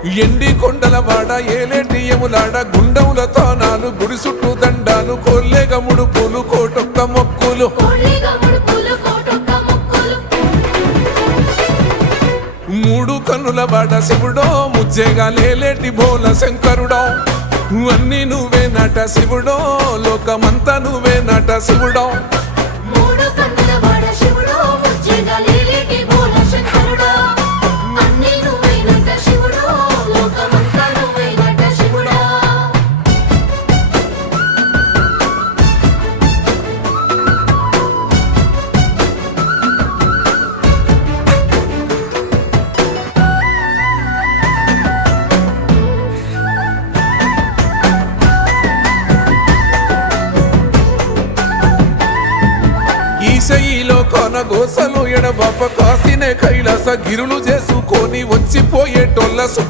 ఎండి కొండల వాడ ఏలేటియములాడ గుండముల తానాలు గుడి చుట్టూ దండాలు కొల్లేగ ముడుపులు కోటొక్క మొక్కులు మూడు కన్నుల వాడ శివుడో ముజ్జేగా లేలేటి బోల శంకరుడో అన్ని నువ్వే నట శివుడో లోకమంతా నువ్వే నట శివుడో ఈశయిలో కొనగోసలు ఎడబాప కాసినే కైలాస గిరులు చేసుకొని వచ్చిపోయేటోళ్ళ